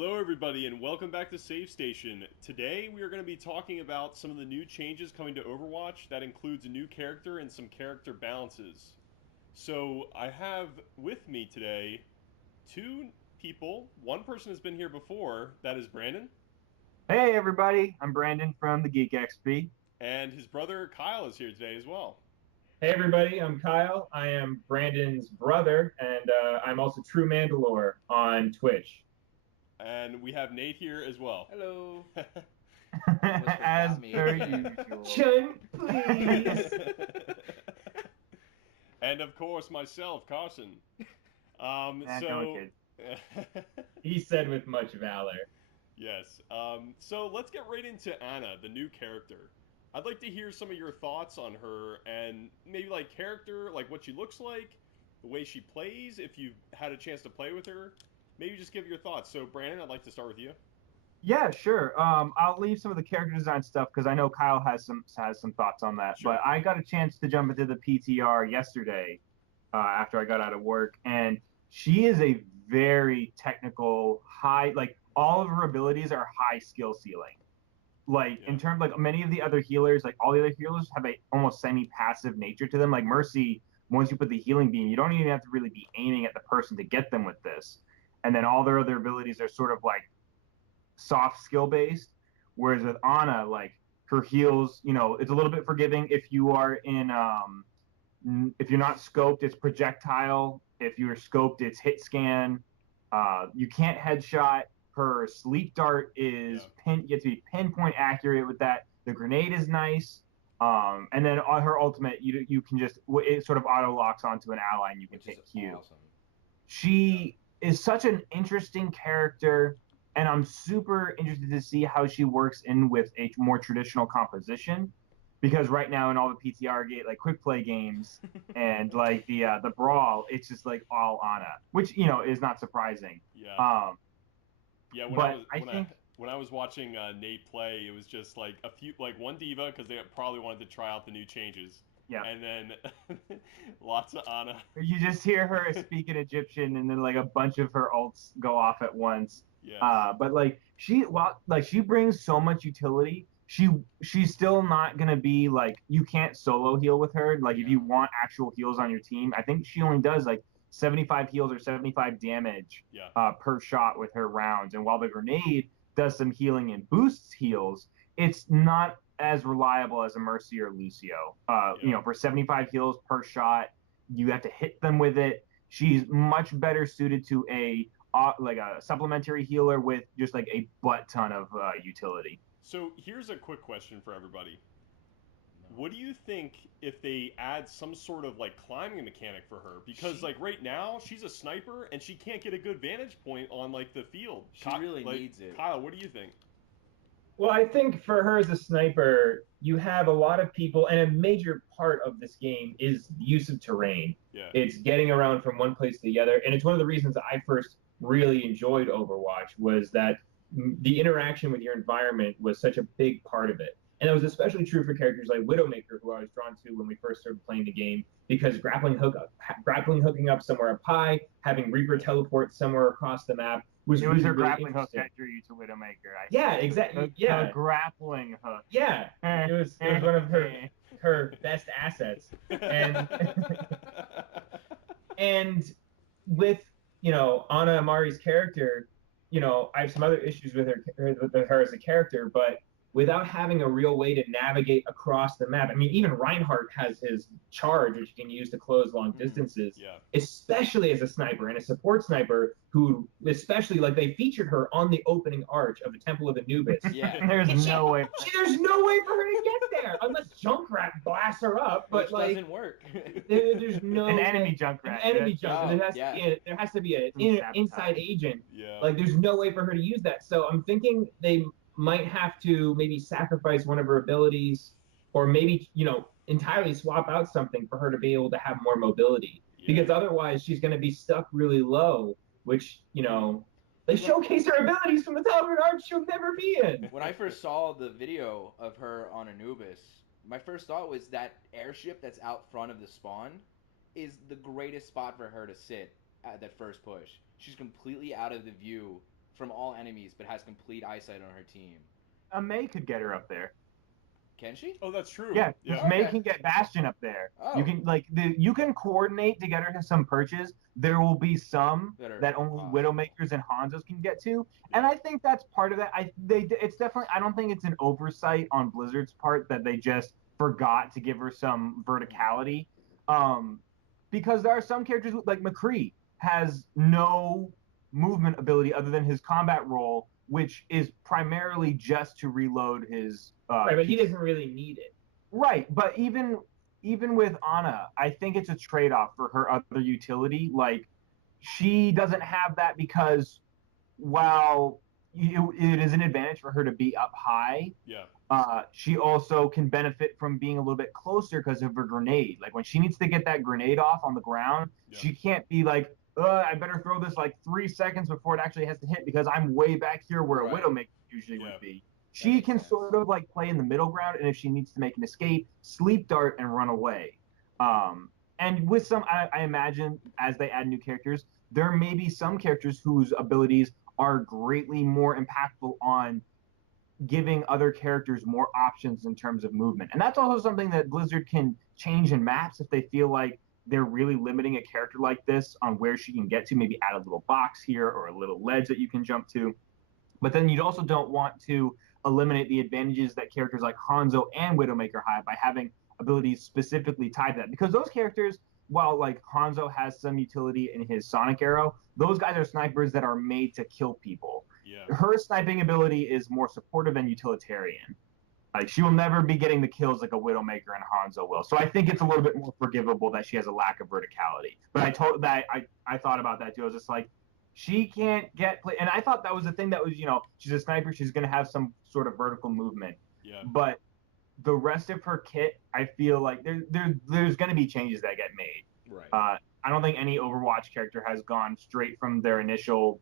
Hello, everybody, and welcome back to Save Station. Today, we are going to be talking about some of the new changes coming to Overwatch. That includes a new character and some character balances. So, I have with me today two people. One person has been here before. That is Brandon, Hey everybody, I'm Brandon from the Geek XP. and his brother Kyle is here today as well. Hey everybody, I'm Kyle. I am Brandon's brother, and I'm also True Mandalore on Twitch. And we have Nate here as well. Hello. Almost As forgot me. per usual. Chun, please. And of course, myself, Carson. Nah, come on, So. He said with much valor. Yes. So let's get right into Anna, the new character. I'd like to hear some of your thoughts on her and maybe like character, like what she looks like, the way she plays, if you've had a chance to play with her. Maybe just give your thoughts. So Brandon, I'd like to start with you. Yeah, sure. I'll leave some of the character design stuff because I know Kyle has some thoughts on that. Sure. But I got a chance to jump into the PTR yesterday after I got out of work, and she is a very technical, high like all of her abilities are high skill ceiling. Like Yeah. in terms like many of the other healers, like all the other healers have a almost semi-passive nature to them. Like Mercy, once you put the healing beam, you don't even have to really be aiming at the person to get them with this. And then all their other abilities are sort of like soft skill based. Whereas with Ana, like her heals, it's a little bit forgiving if you are if you're not scoped, it's projectile. If you're scoped, it's hit scan. You can't headshot. Her sleep dart is Yeah. you have to be pinpoint accurate with that. The grenade is nice. And then on her ultimate, you can just it sort of auto locks onto an ally and you can Which is hit Q. awesome. She is such an interesting character, and I'm super interested to see how she works in with a more traditional composition. Because right now in all the PTR like quick play games and like the brawl, it's just like all Ana, which is not surprising. Yeah. Um, Yeah. When I but was I when I think when I was watching Nate play, it was just like a few, like one diva because they probably wanted to try out the new changes, yeah, and then lots of Ana. you just hear her speak in Egyptian, and then like a bunch of her ults go off at once. Yes. But like she brings so much utility. She's still not gonna be like you can't solo heal with her. Like if you No. want actual heals on your team, I think she only does like 75 heals or 75 damage Yeah. per shot with her rounds. And while the grenade does some healing and boosts heals, it's not as reliable as a Mercy or Lucio. Yeah. For 75 heals per shot, you have to hit them with it. She's much better suited to like a supplementary healer with just like a butt ton of utility. So here's a quick question for everybody. No. What do you think if they add some sort of like climbing mechanic for her? Because She like right now she's a sniper and she can't get a good vantage point on like the field. She really needs it. Kyle, what do you think? Well, I think for her as a sniper, you have a lot of people, and a major part of this game is the use of terrain. Yeah. It's getting around from one place to the other, and it's one of the reasons I first really enjoyed Overwatch was that the interaction with your environment was such a big part of it. And that was especially true for characters like Widowmaker, who I was drawn to when we first started playing the game, because grappling hooking up somewhere up high, having Reaper teleport somewhere across the map was It was really, her really grappling hook interesting. that drew you to Widowmaker. I Yeah, think. exactly. The Yeah, grappling hook. yeah. It was one of her best assets, and and with Anna Amari's character, I have some other issues with her as a character, but without having a real way to navigate across the map. I mean, even Reinhardt has his charge, which he can use to close long distances, Yeah. especially as a sniper and a support sniper who, especially like they featured her on the opening arch of the Temple of Anubis. Yeah. There's no way. There's no way for her to get there unless Junkrat blasts her up. But Which like, doesn't work. there's no An enemy way. Junkrat. An enemy That's- Junkrat. yeah. There has to be an Sabotage. inside agent. Yeah. Like, there's no way for her to use that. So I'm thinking they might have to maybe sacrifice one of her abilities, or maybe entirely swap out something for her to be able to have more mobility. Yeah. Because otherwise, she's going to be stuck really low, which they showcase her abilities from the top of an arch she'll never be in. When I first saw the video of her on Anubis, my first thought was that airship that's out front of the spawn is the greatest spot for her to sit at that first push. She's completely out of the view from all enemies, but has complete eyesight on her team. A May could get her up there. Can she? Oh, that's true. Yeah, because May Okay. can get Bastion up there. Oh. You can you can coordinate to get her to some perches. There will be some that only possible. Widowmakers and Hanzos can get to, and I think that's part of that. It's definitely. I don't think it's an oversight on Blizzard's part that they just forgot to give her some verticality, because there are some characters like McCree has no movement ability other than his combat role, which is primarily just to reload his. Right, but he doesn't really need it. Right, but even with Ana, I think it's a trade-off for her other utility. Like, she doesn't have that because while it is an advantage for her to be up high, she also can benefit from being a little bit closer because of her grenade. Like, when she needs to get that grenade off on the ground, she can't be like, I better throw this like 3 seconds before it actually has to hit because I'm way back here where a Widowmaker usually would be. She can sort of like play in the middle ground, and if she needs to make an escape, sleep dart and run away. And with some, I imagine as they add new characters, there may be some characters whose abilities are greatly more impactful on giving other characters more options in terms of movement. And that's also something that Blizzard can change in maps if they feel like they're really limiting a character like this on where she can get to, maybe add a little box here or a little ledge that you can jump to. But then you also don't want to eliminate the advantages that characters like Hanzo and Widowmaker have by having abilities specifically tied to that. Because those characters, while like Hanzo has some utility in his Sonic Arrow, those guys are snipers that are made to kill people. Yeah. Her sniping ability is more supportive and utilitarian. Like, she will never be getting the kills like a Widowmaker and Hanzo will. So I think it's a little bit more forgivable that she has a lack of verticality. But I thought about that too. I was just like, she can't get play, and I thought that was the thing that was, she's a sniper, she's going to have some sort of vertical movement. Yeah. But the rest of her kit, I feel like there's going to be changes that get made. Right. I don't think any Overwatch character has gone straight from their initial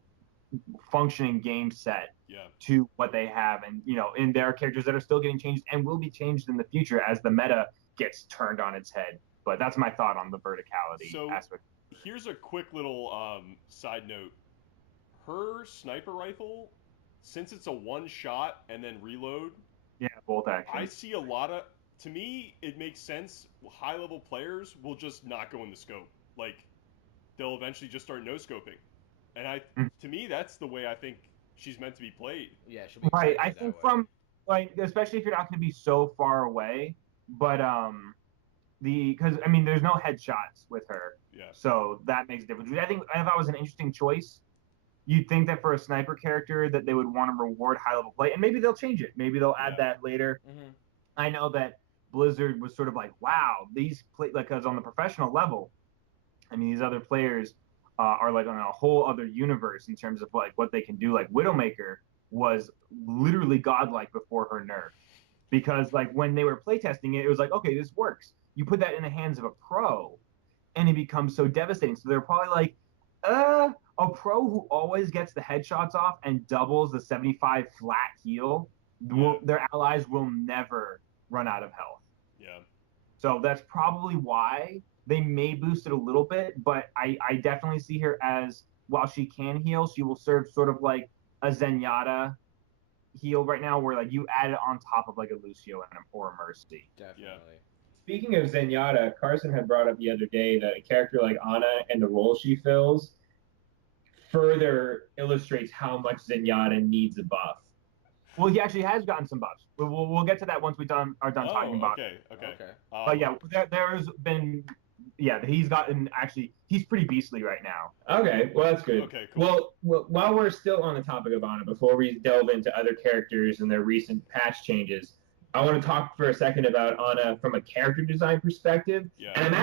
functioning game set to what they have, and there are characters that are still getting changed and will be changed in the future as the meta gets turned on its head. But that's my thought on the verticality aspect. Here's a quick little side note. Her sniper rifle, since it's a one shot and then reload, bolt action. I see a lot of, to me, it makes sense. High level players will just not go in the scope. Like, they'll eventually just start no scoping. And to me, that's the way I think she's meant to be played. Yeah, she'll be right. I think from, like, especially if you're not going to be so far away, but because there's no headshots with her, so that makes a difference. I thought it was an interesting choice. You'd think that for a sniper character that they would want to reward high level play, and maybe they'll change it. Maybe they'll add that later. Mm-hmm. I know that Blizzard was sort of like, wow, these play, like, because on the professional level, these other players are like on a whole other universe in terms of like what they can do. Like, Widowmaker was literally godlike before her nerf, because like when they were playtesting it, it was like, okay, this works. You put that in the hands of a pro, and it becomes so devastating. So they're probably like, a pro who always gets the headshots off and doubles the 75 flat heal, their allies will never run out of health. Yeah. So that's probably why they may boost it a little bit, but I definitely see her as, while she can heal, she will serve sort of like a Zenyatta heal right now, where like you add it on top of like a Lucio or a Mercy. Definitely. Yeah. Speaking of Zenyatta, Carson had brought up the other day that a character like Ana and the role she fills further illustrates how much Zenyatta needs a buff. Well, he actually has gotten some buffs. We'll get to that once are done talking about it. Okay. But yeah, there's been, he's gotten, actually, he's pretty beastly right now. Okay, well, that's good. Okay, cool. Well, while we're still on the topic of Ana, before we delve into other characters and their recent patch changes, I want to talk for a second about Ana from a character design perspective. Yeah. And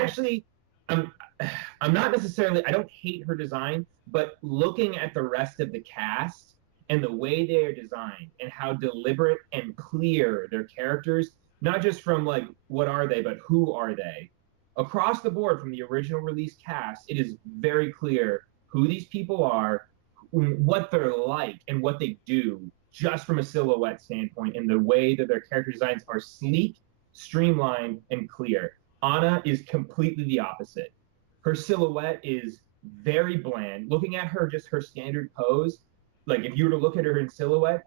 I'm not necessarily, I don't hate her design, but looking at the rest of the cast and the way they are designed and how deliberate and clear their characters, not just from like what are they, but who are they? Across the board from the original release cast, it is very clear who these people are, what they're like, and what they do, just from a silhouette standpoint, and the way that their character designs are sleek, streamlined, and clear. Ana is completely the opposite. Her silhouette is very bland. Looking at her, just her standard pose, like if you were to look at her in silhouette,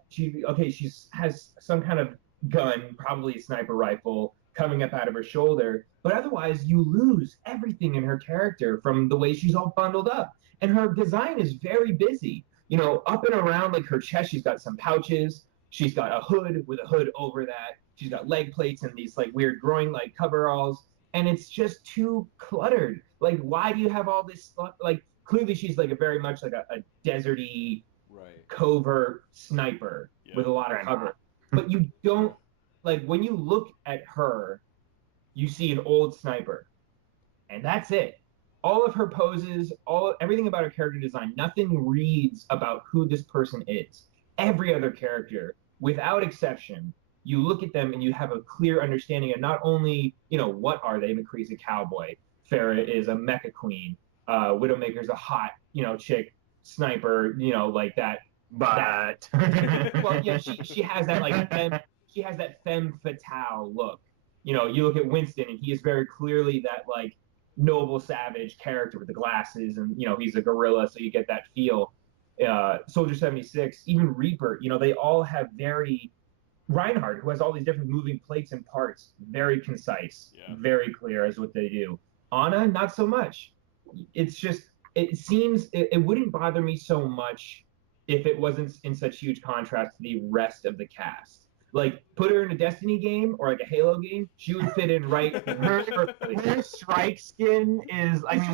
has some kind of gun, probably a sniper rifle, coming up out of her shoulder. But otherwise, you lose everything in her character from the way she's all bundled up. And her design is very busy. You know, up and around like her chest, she's got some pouches. She's got a hood with a hood over that. She's got leg plates and these like weird groin like coveralls. And it's just too cluttered. Like, why do you have all this stuff? Like, clearly she's like a very much like a deserty, covert sniper with a lot of cover. But you don't, like, when you look at her, you see an old sniper. And that's it. All of her poses, everything about her character design, nothing reads about who this person is. Every other character, without exception, you look at them and you have a clear understanding of not only, you know, what are they? McCree's a cowboy. Farrah is a mecha queen. Widowmaker's a hot, you know, chick sniper, you know, like that. But well, yeah, she has that like femme fatale look. You know, you look at Winston and he is very clearly that like noble savage character with the glasses, and you know he's a gorilla, so you get that feel. Soldier 76, even Reaper, you know, they all have very Reinhardt, who has all these different moving plates and parts, very concise, very clear as what they do. Ana, not so much. It's just, it seems, it wouldn't bother me so much if it wasn't in such huge contrast to the rest of the cast. Like, put her in a Destiny game or like a Halo game, she would fit in right perfectly. Her strike skin is, I mean,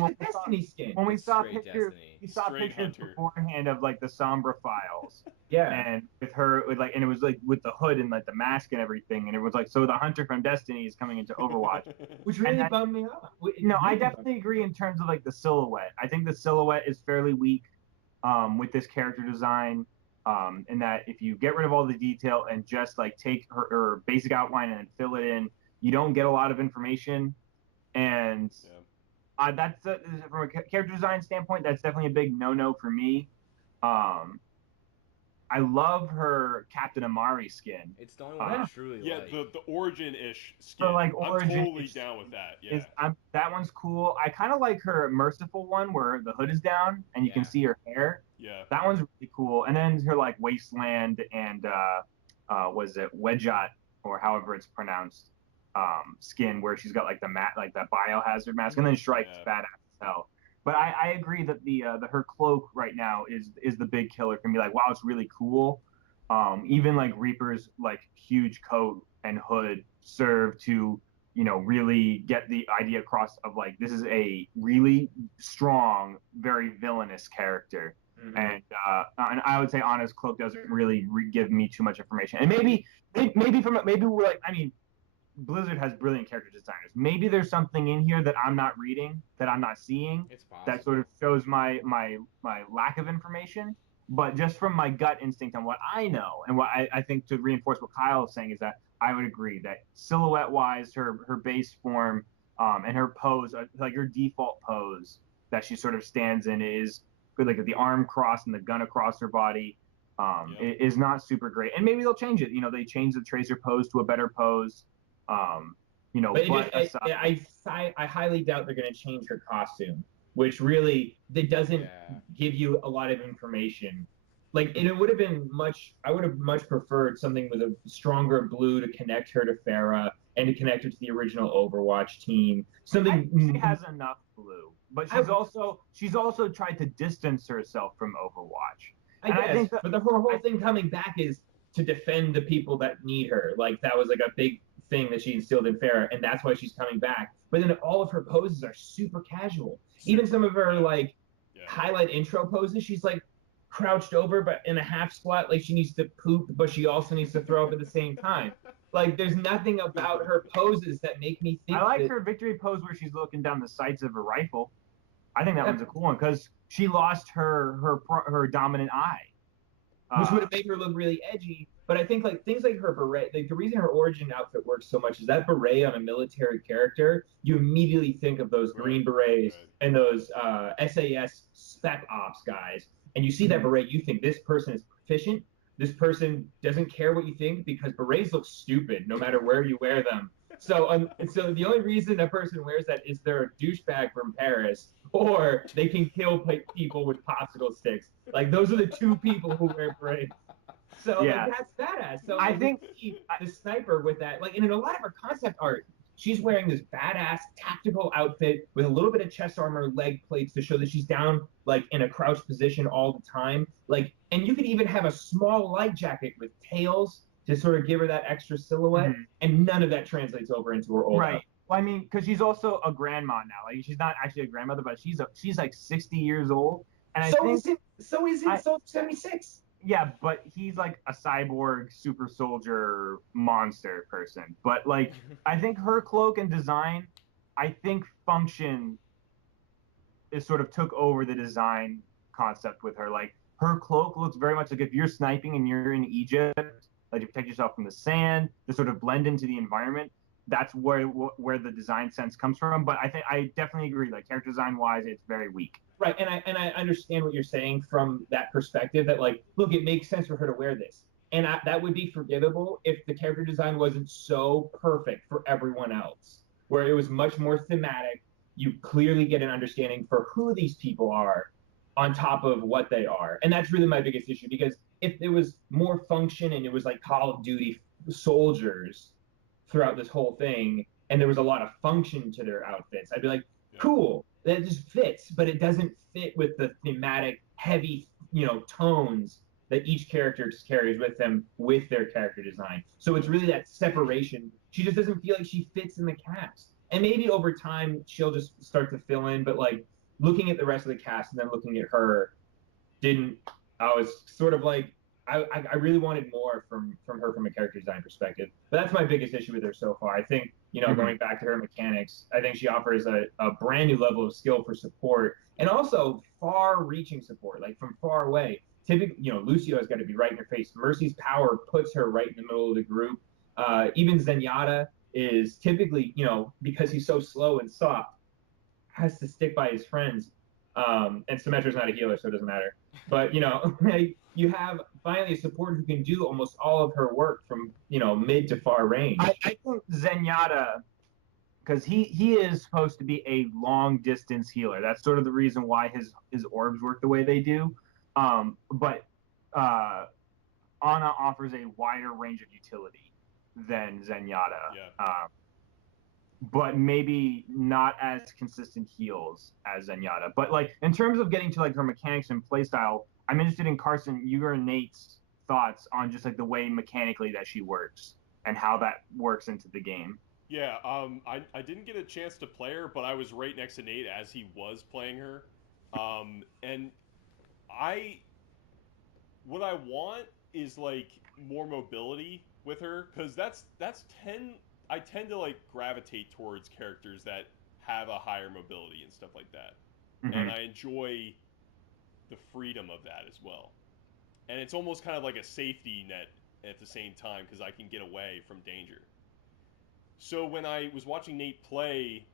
when we saw pictures beforehand of like the Sombra files. Yeah. And with her, with like, and it was like with the hood and like the mask and everything, and it was like, so the Hunter from Destiny is coming into Overwatch, which really bummed me out. No, I definitely agree in terms of like the silhouette. I think the silhouette is fairly weak with this character design. And that if you get rid of all the detail and just like take her basic outline and fill it in, you don't get a lot of information. And that's from a character design standpoint, that's definitely a big no-no for me. I love her Captain Amari skin. It's the only one I truly like. Yeah, the origin-ish skin. So like I'm totally down with that. Yeah, that one's cool. I kind of like her merciful one where the hood is down and you can see her hair. Yeah, that one's really cool. And then her like Wasteland and was it Wedjot or however it's pronounced skin where she's got like the like that biohazard mask, and then Strike's badass as hell. But I agree that the her cloak right now is the big killer for me. Like, wow, it's really cool. Even like Reaper's like huge coat and hood serve to, you know, really get the idea across of like this is a really strong, very villainous character. Mm-hmm. And I would say Ana's cloak doesn't really give me too much information. And maybe we're like, I mean, Blizzard has brilliant character designers. Maybe there's something in here that I'm not reading, that I'm not seeing, that sort of shows my lack of information. But just from my gut instinct on what I know, and what I think to reinforce what Kyle is saying is that I would agree that silhouette-wise, her base form and her pose, like her default pose that she sort of stands in is good, like the arm crossed and the gun across her body is not super great. And maybe they'll change it. You know, they change the Tracer pose to a better pose. You know, I highly doubt they're going to change her costume, which really doesn't give you a lot of information. Like, it would have been I would have much preferred something with a stronger blue to connect her to Farrah and to connect her to the original Overwatch team. She has enough blue, but she's also tried to distance herself from Overwatch. I think but the whole thing coming back is to defend the people that need her. Like, that was like a big thing that she instilled in Farrah, and that's why she's coming back. But then all of her poses are super casual. Even some of her like highlight intro poses, she's like crouched over but in a half squat, like she needs to poop, but she also needs to throw up at the same time. Like, there's nothing about her poses that make me think. I like her victory pose where she's looking down the sights of her rifle. I think that one's a cool one because she lost her dominant eye, which would have made her look really edgy. But I think like things like her beret, like the reason her origin outfit works so much is that beret on a military character, you immediately think of those green berets and those SAS spec ops guys. And you see that beret, you think this person is proficient. This person doesn't care what you think because berets look stupid no matter where you wear them. So the only reason a person wears that is they're a douchebag from Paris, or they can kill people with popsicle sticks. Like those are the two people who wear berets. So Yeah. like that's badass. So I like, think the sniper with that, like, and in a lot of her concept art, she's wearing this badass tactical outfit with a little bit of chest armor, leg plates to show that she's down like in a crouched position all the time. Like, and you could even have a small light jacket with tails to sort of give her that extra silhouette, and none of that translates over into her old right. outfit. Well, I mean, because she's also a grandma now. Like, she's not actually a grandmother, but she's like 60 years old. And So I think is it. So is it. So 76. yeah, but he's like a cyborg super soldier monster person. But like, I think her cloak and design, I think function is sort of took over the design concept with her. Like, her cloak looks very much like if you're sniping and you're in Egypt, like to protect yourself from the sand, to sort of blend into the environment. That's where the design sense comes from. But I think I definitely agree. Like, character design wise, it's very weak. Right, and I understand what you're saying from that perspective. That like, look, it makes sense for her to wear this, and that would be forgivable if the character design wasn't so perfect for everyone else, where it was much more thematic. You clearly get an understanding for who these people are, on top of what they are, and that's really my biggest issue. Because if there was more function and it was like Call of Duty soldiers throughout this whole thing, and there was a lot of function to their outfits, I'd be like, cool, that just fits, but it doesn't fit with the thematic heavy, tones that each character just carries with them with their character design. So it's really that separation. She just doesn't feel like she fits in the cast. And maybe over time she'll just start to fill in, but like looking at the rest of the cast and then looking at her, I was sort of like, I really wanted more from her from a character design perspective. But that's my biggest issue with her so far. I think, going back to her mechanics, I think she offers a brand new level of skill for support, and also far-reaching support, like from far away. Typically, Lucio has got to be right in her face. Mercy's power puts her right in the middle of the group. Even Zenyatta is typically, because he's so slow and soft, has to stick by his friends. And Symmetra's not a healer, so it doesn't matter. But, you have finally a support who can do almost all of her work from, mid to far range. I think Zenyatta, because he is supposed to be a long distance healer. That's sort of the reason why his orbs work the way they do. But Ana offers a wider range of utility than Zenyatta. Yeah. But maybe not as consistent heals as Zenyatta. But like, in terms of getting to like her mechanics and playstyle, I'm interested in Carson, you and Nate's thoughts on just like the way mechanically that she works and how that works into the game. Yeah, I didn't get a chance to play her, but I was right next to Nate as he was playing her. And what I want is like more mobility with her, because I tend to like gravitate towards characters that have a higher mobility and stuff like that. Mm-hmm. And I enjoy the freedom of that as well. And it's almost kind of like a safety net at the same time, because I can get away from danger. So when I was watching Nate play,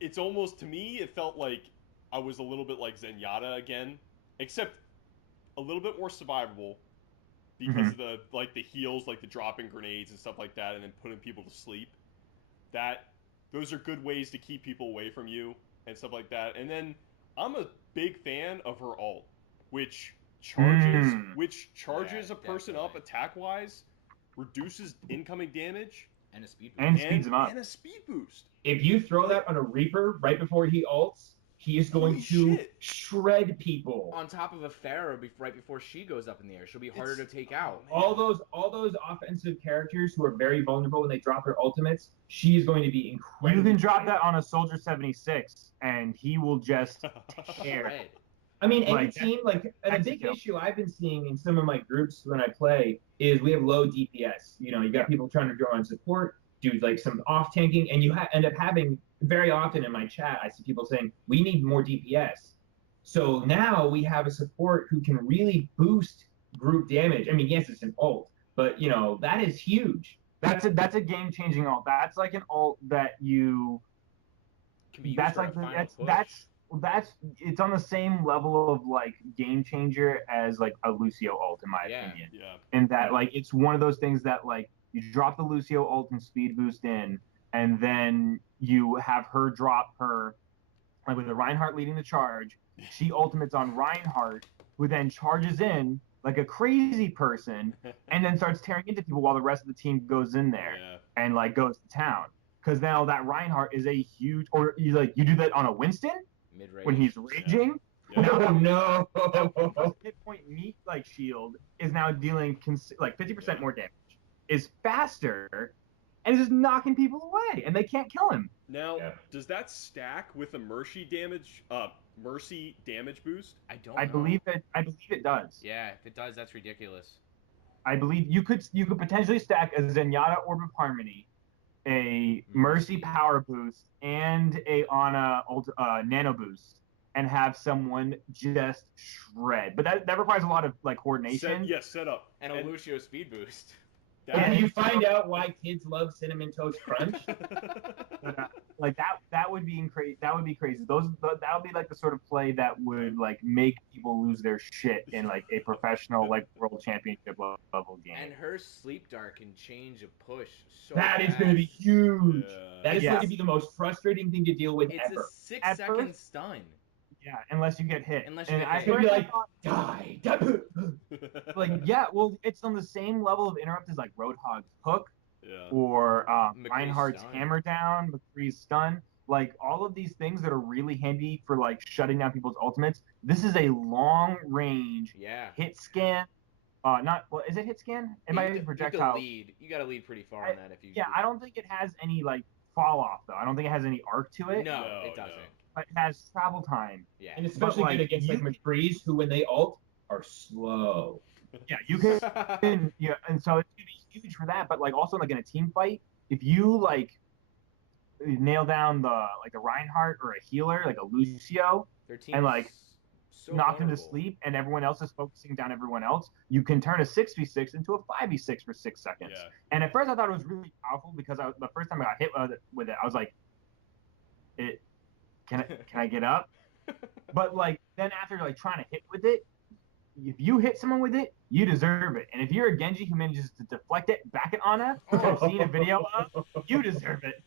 it's almost, to me, it felt like I was a little bit like Zenyatta again, except a little bit more survivable, because of the heals, like the dropping grenades and stuff like that, and then putting people to sleep. Those are good ways to keep people away from you and stuff like that. And then I'm a big fan of her ult, which charges a person up attack wise, reduces incoming damage, and a speed boost. And speeds him up. And a speed boost. If you throw that on a Reaper right before he ults, he is going to shred people. On top of a Pharah right before she goes up in the air. She'll be harder to take out. All those offensive characters who are very vulnerable when they drop their ultimates, she is going to be incredible. You can drop that on a Soldier 76, and he will just tear. I mean, any team, like, and a big issue I've been seeing in some of my groups when I play is we have low DPS. You got people trying to go on support, do like some off tanking, and you end up having, very often in my chat, I see people saying, we need more DPS. So now we have a support who can really boost group damage. I mean, yes, it's an ult, but, that is huge. That's a game-changing ult. That's like an ult that you... That's it's on the same level of like game changer as like a Lucio ult in my opinion. Yeah. And that like it's one of those things that like You drop the Lucio ult and speed boost in, and then you have her drop her, like with the Reinhardt leading the charge. She ultimates on Reinhardt, who then charges in like a crazy person, and then starts tearing into people while the rest of the team goes in there and like goes to town. Because now that Reinhardt is a huge, or you do that on a Winston Mid-range. when he's raging. Yeah. Oh no! That hit point meat like shield is now dealing like 50% more damage, is faster, and is just knocking people away, and they can't kill him. Now, does that stack with a Mercy damage boost? I don't I know. believe it does. Yeah, if it does, that's ridiculous. I believe you could potentially stack a Zenyatta Orb of Harmony, a Mercy power boost, and a Ana nano boost, and have someone just shred. But that requires a lot of like coordination. Set up. And a Lucio speed boost. Can you find out why kids love Cinnamon Toast Crunch? Like that would be crazy. That would be crazy. That would be like the sort of play that would like make people lose their shit in like a professional like world championship level game. And her sleep dart can change a push so That is fast. going to be huge. Yeah. That is going to be the most frustrating thing to deal with It's ever. a 6-second stun. Yeah, unless you get hit. Unless you get hit. It's going to be like, die. Like, yeah, well, it's on the same level of interrupt as like Roadhog's hook or Reinhardt's stun. hammer down, McCree's stun. Like all of these things that are really handy for like shutting down people's ultimates. This is a long range hit scan. Is it hit scan? It might be projectile. You got to lead pretty far on that if you. Yeah, I don't think it has any like fall off though. I don't think it has any arc to it. No, it doesn't. But it has travel time. Yeah. And especially good against like McCree's, who when they ult are slow. Yeah, you can. And so it's gonna be huge for that. But like also like in a team fight, if you like nail down the Reinhardt or a healer like a Lucio, and like knock him to sleep, and everyone else is focusing down everyone else, you can turn a 6v6 into a 5v6 for 6 seconds. Yeah. And at first I thought it was really powerful because the first time I got hit with it, I was like, can I get up? But like then after like trying to hit with it, if you hit someone with it, you deserve it. And if you're a Genji who manages to deflect it back at Ana, which I've seen a video of, you deserve it.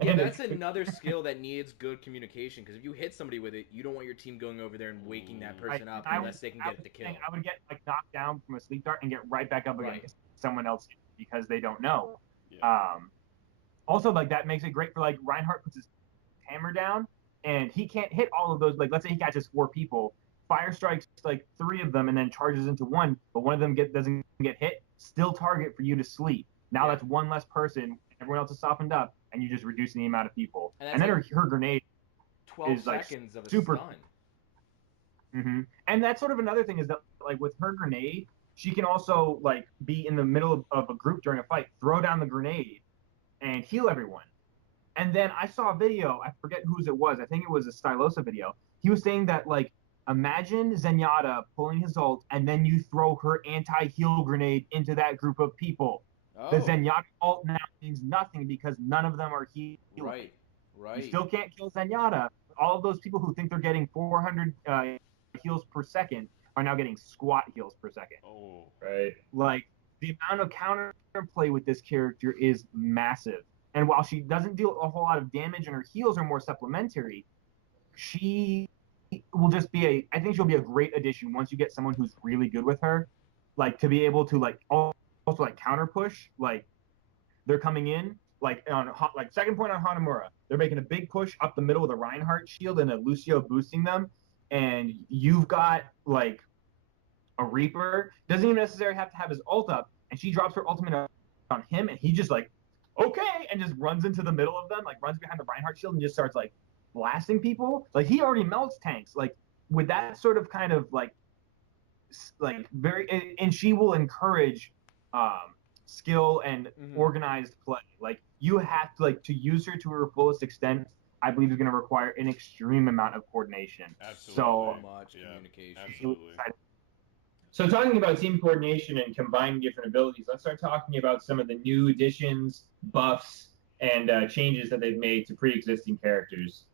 Yeah, that's another skill that needs good communication. Because if you hit somebody with it, you don't want your team going over there and waking that person up unless they can get the kill. I would get like knocked down from a sleep dart and get right back up against someone else because they don't know. Yeah. Also, like that makes it great for like Reinhardt puts his hammer down and he can't hit all of those. Like let's say he catches 4 people. Fire strikes like 3 of them and then charges into 1, but one of them doesn't get hit. Still target for you to sleep. Now that's 1 less person. Everyone else is softened up, and you're just reducing the amount of people. And then like her grenade 12 is like seconds of a super. stun. Mm-hmm. And that's sort of another thing is that like with her grenade, she can also like be in the middle of a group during a fight, throw down the grenade, and heal everyone. And then I saw a video. I forget whose it was. I think it was a Stylosa video. He was saying that like. Imagine Zenyatta pulling his ult, and then you throw her anti-heal grenade into that group of people. Oh. The Zenyatta ult now means nothing because none of them are healing. Right. You still can't kill Zenyatta. All of those people who think they're getting 400 heals per second are now getting squat heals per second. Oh. Right. Like, the amount of counterplay with this character is massive. And while she doesn't deal a whole lot of damage and her heals are more supplementary, she will just be I think she'll be a great addition once you get someone who's really good with her, like to be able to like also like counter push. Like they're coming in like on like second point on Hanamura, they're making a big push up the middle with a Reinhardt shield and a Lucio boosting them, and you've got like a Reaper doesn't even necessarily have to have his ult up, and she drops her ultimate on him, and he just like okay and just runs into the middle of them, like runs behind the Reinhardt shield and just starts like blasting people. Like he already melts tanks. Like with that sort of kind of like very, and she will encourage skill and organized play. Like you have to like to use her to her fullest extent. I believe is going to require an extreme amount of coordination. Absolutely. So much communication. Absolutely. So talking about team coordination and combining different abilities, let's start talking about some of the new additions, buffs, and changes that they've made to pre-existing characters.